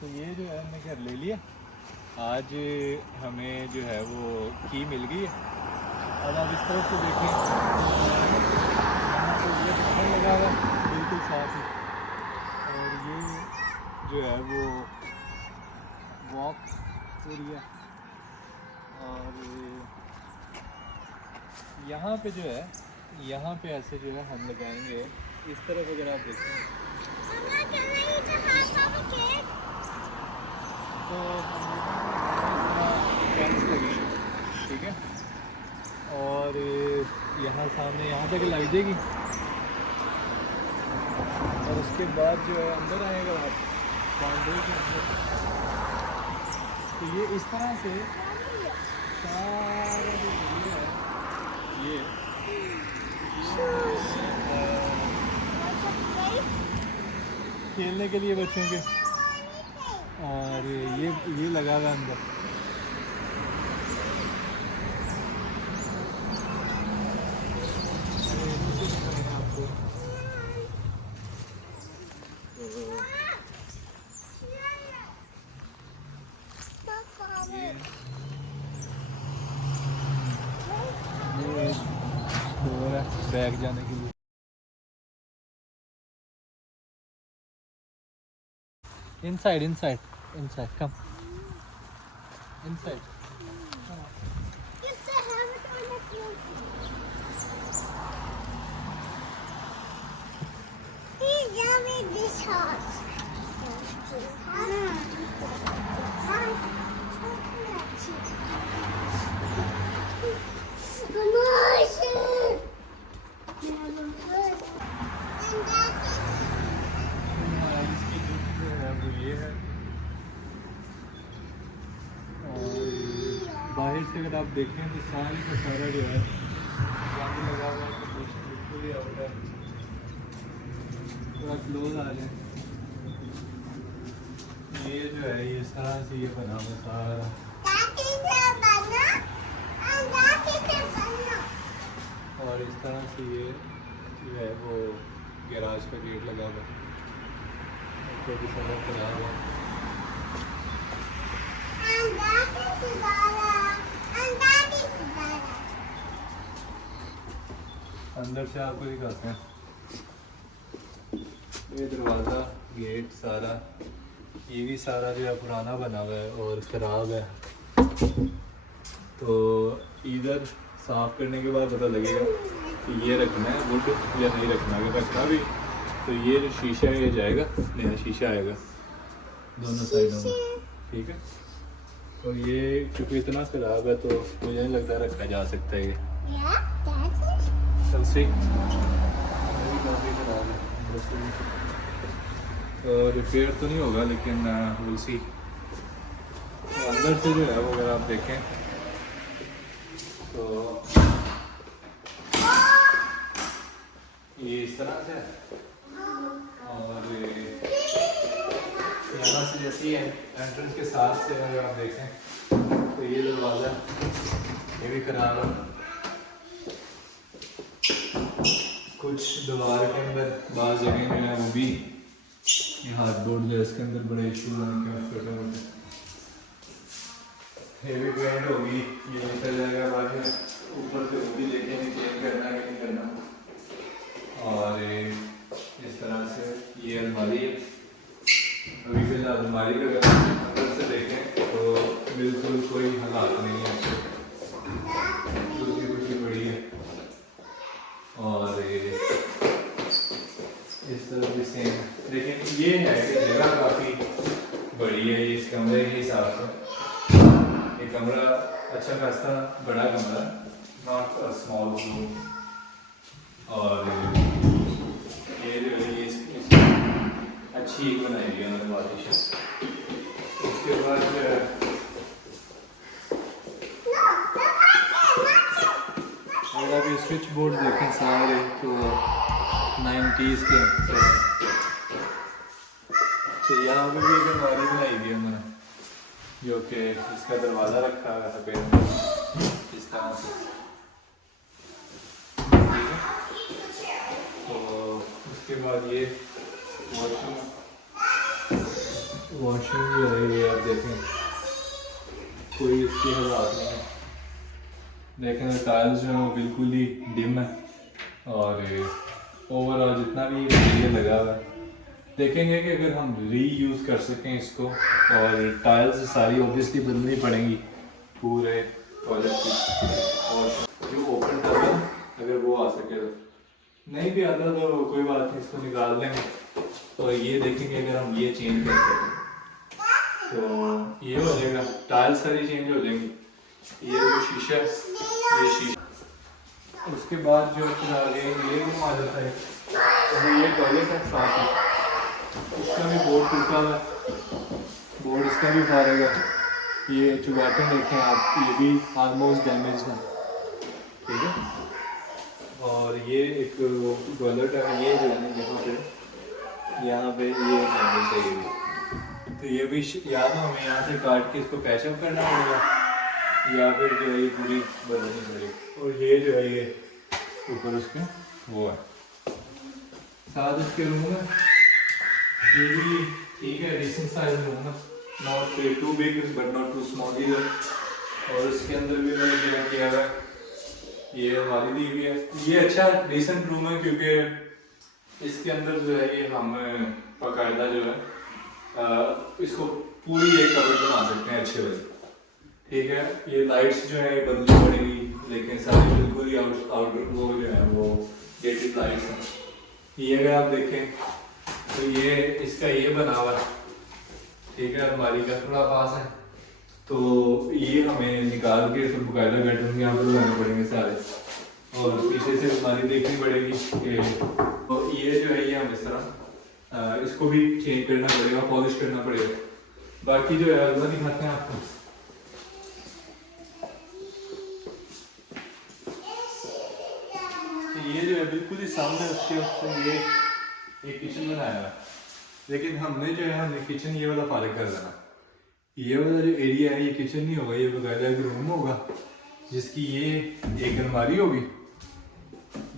तो ये जो है हमने घर ले लिया। आज हमें जो है वो की मिल गई है। अब आप इस तरफ से देखें, यहाँ तो ये ढक्कन लगा हुआ है बिल्कुल साफ ही, और ये जो है वो वॉक एरिया। और यहाँ पे जो है, यहाँ पे ऐसे जो है हम लगाएंगे इस तरफ। अगर आप देखें तो फेंस लगी है, ठीक है। और यहाँ सामने यहाँ तक लग जाएगी, और उसके बाद जो है अंदर आएगा आप बाउंड्री के अंदर। तो ये इस तरह से सारा जो एरिया है ये खेलने के लिए बच्चों के, और ये लगा हुआ अंदर। आपको ये डोर है बैग जाने के लिए। Inside, inside, inside. Come. Inside. Get the helmet on the clothes. He's having this house. इसकी जो है वो ये है। और बाहर से अगर आप देखें तो सारी का सारा जो है रंग लगा हुआ है, कंडीशन बिल्कुल ही आउट है। थोड़ा क्लोज आ जाए। ये जो है ये इस तरह से ये बना हुआ सारा, और इस तरह से ये जो है वो गैराज का गेट लगा हुआ है, उसको भी सारा करा हुआ है। अंदर से आपको दिखाते हैं। ये दरवाज़ा गेट सारा, ये भी सारा जो है पुराना बना हुआ है और ख़राब है। तो इधर साफ़ करने के बाद पता लगेगा कि ये रखना है वुड या नहीं रखना। अगर रखना भी तो ये जो शीशा है ये जाएगा, नया शीशा आएगा दोनों साइडों में, ठीक है। तो ये क्योंकि इतना ख़राब है तो मुझे नहीं लगता रखा जा सकता है ये। चल सी काफ़ी ख़राब है, रिपेयर तो नहीं होगा लेकिन विल सी। तो अंदर से जो है वो अगर आप देखें तो ये इस तरह से है। और यहाँ से जैसे एंट्रेंस के साथ से अगर आप देखें तो ये दरवाज़ा ये भी खराब है। कुछ दीवार के अंदर बाज़ जगह में है वो भी ये हार्डबोर्ड जो है इसके अंदर बड़े इशू हैं छोटे मोटे। हेवी पेंट होगी, ये निकल जाएगा बाद में। ऊपर से वो भी देखेंगे चेक करना है कि नहीं करना। और इस तरह से ये अलमारी है। अभी फिलहाल अलमारी का अगर अंदर से देखें तो बिल्कुल कोई हालात नहीं है, टूटी फूटी पड़ी है। और इस तरह भी सेम है, लेकिन ये है कि जगह काफ़ी बड़ी है इस कमरे के हिसाब से। ये कमरा अच्छा खासा बड़ा कमरा, नॉट अ स्मॉल रूम। और ये जो है ये अच्छी बनाई गई है पार्टीशन। उसके बाद जो है अगर आप ये स्विच बोर्ड देखें सारे तो 90s के। तो यहाँ पे भी एक अलमारी बनाई गई है मैंने, जो कि इसका दरवाज़ा रखा है सफ़ेद इस तरह से। तो उसके बाद ये वॉशरूम वॉशिंग जो है ये आप देखें कोई इसकी हालात नहीं है। देखें टाइल्स जो है वो बिल्कुल ही डिम है और ओवरऑल जितना भी मटीरियल लगा हुआ है देखेंगे कि अगर हम रीयूज़ कर सकें इसको। और टाइल्स सारी ऑब्वियसली बदलनी पड़ेंगी पूरे टॉयलेट की। और जो ओपन टब है अगर वो आ सके तो, नहीं भी आता तो कोई बात नहीं, इसको निकाल देंगे। तो ये देखेंगे अगर हम ये चेंज कर सकें तो ये हो जाएगा, टाइल्स सारी चेंज हो जाएंगी। ये जो शीशा है ये शीशा, उसके बाद जो फिर आगे ये रूम आ जाता है। तो ये टॉयलेट है साथ में, इसका भी बोर्ड टूटा हुआ है, बोर्ड इसका भी फाड़ेगा। ये चुगाटे देखें आप, ये भी ऑलमोस्ट डैमेज है, ठीक है। और ये एक टॉयलेट है, ये जो है यहाँ पे ये डैमेज है। ये भी तो ये भी या तो हमें यहाँ से काट के इसको पैचअप करना पड़ेगा या फिर जो है ये पूरी बदलनी पड़ेगी। और ये जो है ये ऊपर उसके वो है साथ उसके रूम है, ये भी ठीक है, डिसेंट साइज रूम है, not too big but not too small इधर। और इसके अंदर भी मैंने क्या किया है, ये हमारी दी हुई है। ये अच्छा डिसेंट रूम है क्योंकि इसके अंदर जो है ये हम बाकायदा जो है इसको पूरी एक कवर बना सकते हैं अच्छे से, ठीक है। ये लाइट्स जो है बदलनी पड़ेगी, लेकिन सारी बिल्कुल ही आउटर वो जो है वो गेटेड लाइट्स हैं। ये अगर आप देखें तो ये इसका ये बना हुआ है, ठीक है, अलमारी का थोड़ा पास है। तो ये हमें निकाल के तो बाकायदा कर्टन यहाँ पर लगाने पड़ेंगे सारे, और पीछे से अलमारी देखनी पड़ेगी कि तो ये जो है ये हम इस तरह इसको भी चेंज करना पड़ेगा, पॉलिश करना पड़ेगा। बाकी जो है अगला दिखाते हैं आपको। ये जो है बिल्कुल ही सामने उसके ये किचन बनाया हुआ है, लेकिन हमने जो है हमने किचन ये वाला फारिग कर देना। ये वाला जो एरिया है ये किचन नहीं होगा, ये बकायदा एक रूम होगा जिसकी ये एक अलमारी होगी।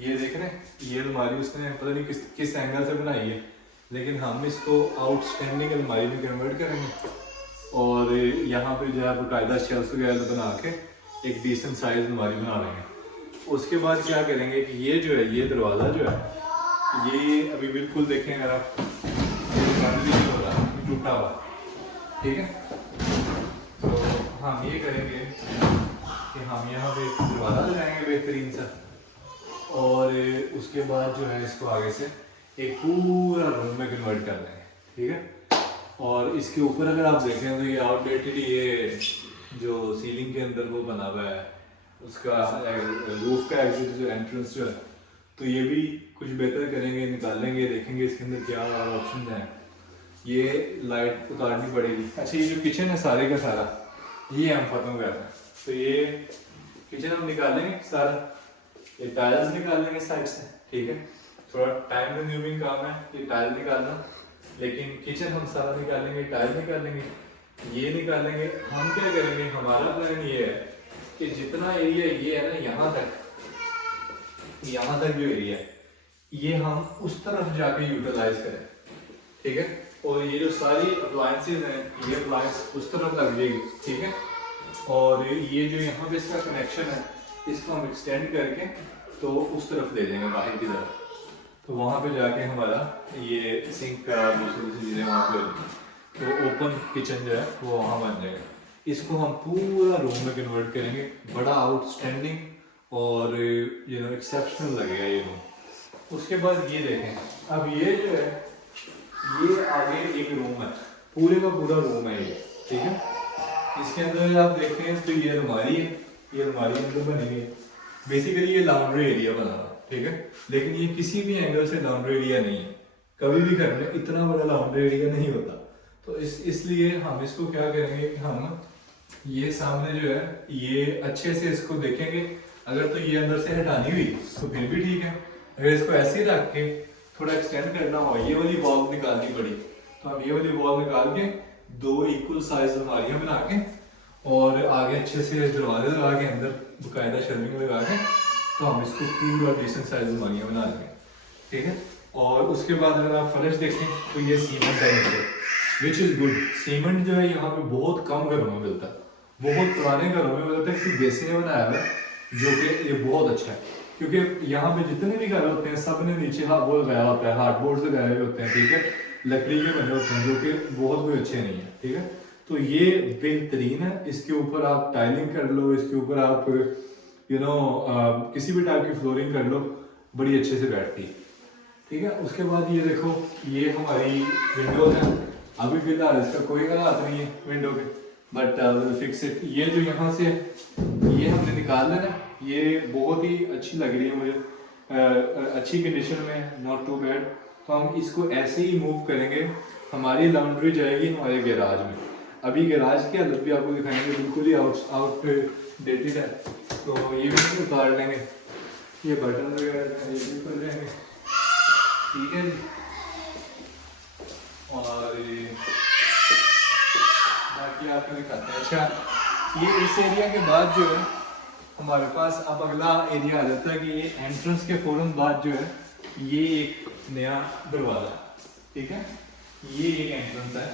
ये देख रहे हैं, ये अलमारी उसने पता नहीं किस एंगल से बनाई है, लेकिन हम इसको आउटस्टैंडिंग अलमारी में कन्वर्ट करेंगे। और यहाँ पे जो है बकायदा शेल्फ वगैरह बना के एक डिसेंट साइज अलमारी बना लेंगे। उसके बाद क्या करेंगे कि ये जो है ये दरवाज़ा जो है ये अभी बिल्कुल देखें अगर आप, बंद भी नहीं हो रहा, टूटा हुआ, ठीक है। तो हम ये करेंगे कि हम यहाँ पे दरवाज़ा लगाएंगे बेहतरीन सा, और उसके बाद जो है इसको आगे से एक पूरा रूम में कन्वर्ट कर देंगे, ठीक है। और इसके ऊपर अगर आप देखें तो ये आउटडेटेड ये जो सीलिंग के अंदर वो बना हुआ है उसका रूफ का एग्जिट जो एंट्रेंस जो है, तो ये भी कुछ बेहतर करेंगे, निकालेंगे, देखेंगे इसके अंदर क्या ऑप्शन हैं। ये लाइट उतारनी पड़ेगी। अच्छा, ये जो किचन है सारे का सारा ये हम खत्म कर रहे हैं, तो ये किचन हम निकालेंगे सारा, ये टाइल्स निकालेंगे साइड से, ठीक है। थोड़ा टाइम कंज्यूमिंग काम है ये टाइल निकालना, लेकिन किचन हम सारा निकालेंगे, टाइल निकालेंगे, ये निकालेंगे। हम क्या करेंगे, हमारा प्लान ये है कि जितना एरिया ये है ना यहाँ तक जो एरिया है ये हम उस तरफ जाके यूटिलाइज करें, ठीक है। और ये जो सारी अप्लायंसेज हैं ये अप्लायंस उस तरफ लग जाएगी, ठीक है। और ये जो यहाँ पे इसका कनेक्शन है इसको हम एक्सटेंड करके तो उस तरफ ले जाएंगे बाहर की तरफ, तो वहाँ पे जाके हमारा ये सिंक का दूसरी चीज़ें वहाँ पे होगी, तो ओपन किचन जो है वो वहाँ बन जाएगा। इसको हम पूरा रूम में कन्वर्ट करेंगे, बड़ा आउटस्टैंडिंग और एक्सेप्शनल लगेगा ये रूम। उसके बाद ये देखें, अब ये जो है ये आगे एक रूम है, पूरे का पूरा रूम है ये, ठीक है। इसके अंदर आप देखते हैं तो ये अलमारी है, ये अलमारी अंदर बनी हुई है। बेसिकली ये लॉन्ड्री एरिया बना हुआ, ठीक है, लेकिन ये किसी भी एंगल से लॉन्ड्री एरिया नहीं है। कभी भी घर में इतना बड़ा लॉन्ड्री एरिया नहीं होता, तो इसलिए हम इसको क्या करेंगे कि हम ये सामने जो है ये अच्छे से इसको देखेंगे। अगर तो ये अंदर से हटानी हुई तो फिर भी ठीक है, अगर इसको ऐसे ही रख के थोड़ा एक्सटेंड करना हो, ये वाली वॉल निकालनी पड़ी, तो हम ये वाली वॉल निकाल के दो इक्वल साइज अलमारियाँ बना के और आगे अच्छे से दरवाजे लगा के अंदर बाकायदा शेल्विंग लगा के तो हम इसको पूरा डिसेंट साइज अलमारियाँ बना देंगे, ठीक है। और उसके बाद अगर आप फर्श देखें तो ये सीमेंट है नीचे, विच इज़ गुड। सीमेंट जो है यहाँ पे बहुत कम घरों में मिलता है, बहुत पुराने घरों में मिलता है, किसी देसी ने बनाया हुआ है, जो कि ये बहुत अच्छा है। क्योंकि यहाँ पे जितने भी घर होते हैं सब ने नीचे वो लगाया होता है, हार्डबोर्ड लगाए हुए होते हैं, ठीक है, लकड़ी के बने होते हैं, जो कि बहुत कोई अच्छे नहीं है, ठीक है। तो ये बेहतरीन है, इसके ऊपर आप टाइलिंग कर लो, इसके ऊपर आप किसी भी टाइप की फ्लोरिंग कर लो, बड़ी अच्छे से बैठती है, ठीक है। उसके बाद ये देखो, ये हमारी विंडोज हैं। अभी फिलहाल इसका कोई हालात नहीं है विंडो के, बट विल फिक्स इट। ये जो यहाँ से ये हमने निकाल लेना, ये बहुत ही अच्छी लग रही है मुझे, अच्छी कंडीशन में, नॉट टू बैड। तो हम इसको ऐसे ही मूव करेंगे, हमारी लॉन्ड्री जाएगी हमारे गैराज में। अभी गैराज की हालत भी आपको दिखाएंगे, बिल्कुल ही आउट डेटेड है, तो ये भी उतार लेंगे, ये बटन वगैरह ये भी कर लेंगे, ठीक है जी। और बाकी आपको दिखाते हैं। अच्छा, ये इस एरिया के बाद जो है हमारे पास अब अगला एरिया आ जाता है कि ये एंट्रेंस के फौरन बाद जो है ये एक नया दरवाज़ा, ठीक है, ये एक एंट्रेंस है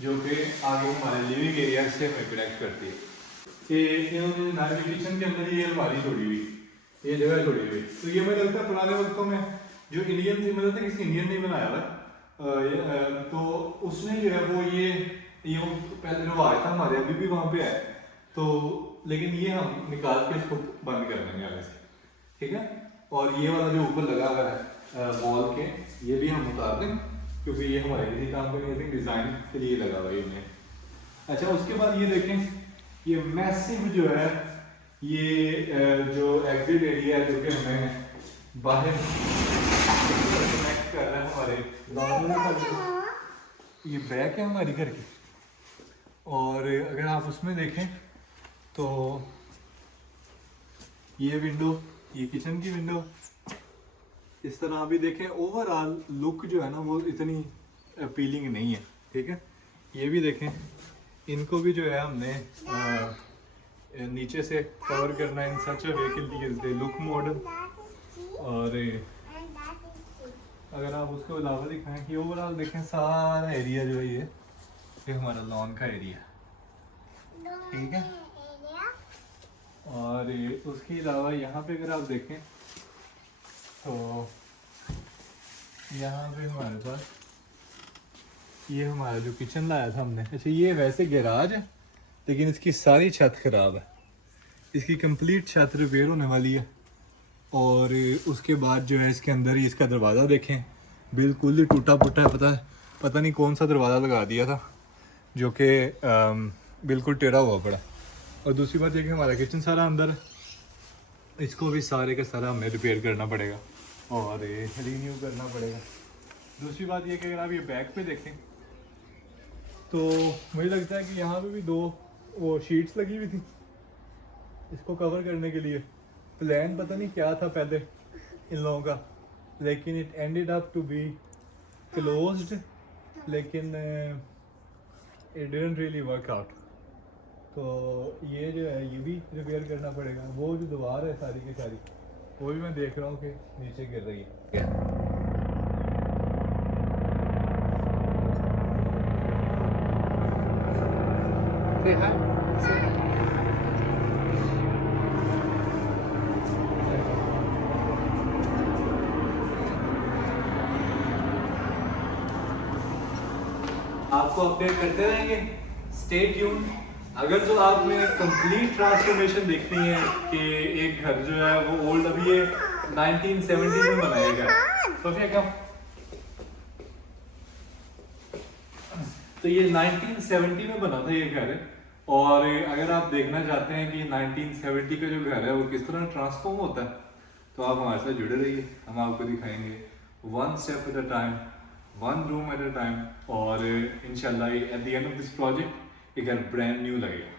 जो कि आगे हमारे लिविंग एरिया से हमें कनेक्ट करती है। कि इन्होंने किचन के अंदर ये अलमारी छोड़ी हुई, ये जगह छोड़ी हुई, तो ये मुझे लगता है पुराने वक्तों में जो इंडियन थी, मतलब किसी इंडियन ने बनाया हुआ, तो उसने जो है वो ये पहले रिवाज था हमारे, अभी भी वहाँ पे है, तो लेकिन ये हम निकाल के इसको बंद कर देंगे आगे से, ठीक है। और ये वाला जो ऊपर लगा हुआ है वॉल के, ये भी हम उतार दें, क्योंकि ये हमारे किसी काम का नहीं, डिज़ाइन के लिए लगा हुआ है ये। अच्छा, उसके बाद ये देखें, ये मैसिव जो है ये जो एग्जिट एरिया है, जो कि हमें बाहर कनेक्ट कर रहा है हमारे, ये बैक है हमारी घर की। और अगर आप उसमें देखें तो ये विंडो, ये किचन की विंडो, इस तरह भी देखें, ओवरऑल लुक जो है ना वो इतनी अपीलिंग नहीं है, ठीक है। ये भी देखें, इनको भी जो है हमने नीचे से कवर करना है इन सच अ वे के दे लुक मॉडर्न। और अगर आप उसके अलावा दिखाएं कि ओवरऑल देखें, सारा एरिया जो है ये हमारा लॉन का एरिया, ठीक है। और उसके अलावा यहाँ पे अगर आप देखें तो यहाँ पे हमारे पास ये हमारा जो किचन लाया था हमने, अच्छा ये वैसे गैराज है लेकिन इसकी सारी छत खराब है, इसकी कंप्लीट छत रिपेयर होने वाली है। और उसके बाद जो है इसके अंदर ही इसका दरवाज़ा देखें, बिल्कुल ही टूटा फूटा है, पता नहीं कौन सा दरवाज़ा लगा दिया था, जो कि बिल्कुल टेढ़ा हुआ पड़ा। और दूसरी बात यह कि हमारा किचन सारा अंदर, इसको भी सारे का सारा हमें रिपेयर करना पड़ेगा और रीन्यू करना पड़ेगा। दूसरी बात यह कि अगर आप ये बैक पे देखें तो मुझे लगता है कि यहाँ पे भी 2 वो शीट्स लगी हुई थी इसको कवर करने के लिए। प्लान पता नहीं क्या था पहले इन लोगों का, लेकिन it ended up to be closed, लेकिन it didn't really work out. तो ये जो है ये भी रिपेयर करना पड़ेगा। वो जो दीवार है सारी की सारी, वो भी मैं देख रहा हूँ कि नीचे गिर रही है। आपको अपडेट करते रहेंगे, स्टे ट्यून। अगर तो आपने कंप्लीट ट्रांसफॉर्मेशन देखनी है कि एक घर जो है वो ओल्ड, अभी ये 1970 में बनाया गया, सोफिया कम, तो ये 1970 में बना था ये घर है। और अगर आप देखना चाहते हैं कि 1970 का जो घर है वो किस तरह ट्रांसफॉर्म होता है, तो आप हमारे साथ जुड़े रहिए, हम आपको दिखाएंगे 1 step at a time, 1 room at a time. और इंशाल्लाह at the end of this project एक ब्रांड न्यू लगेगा।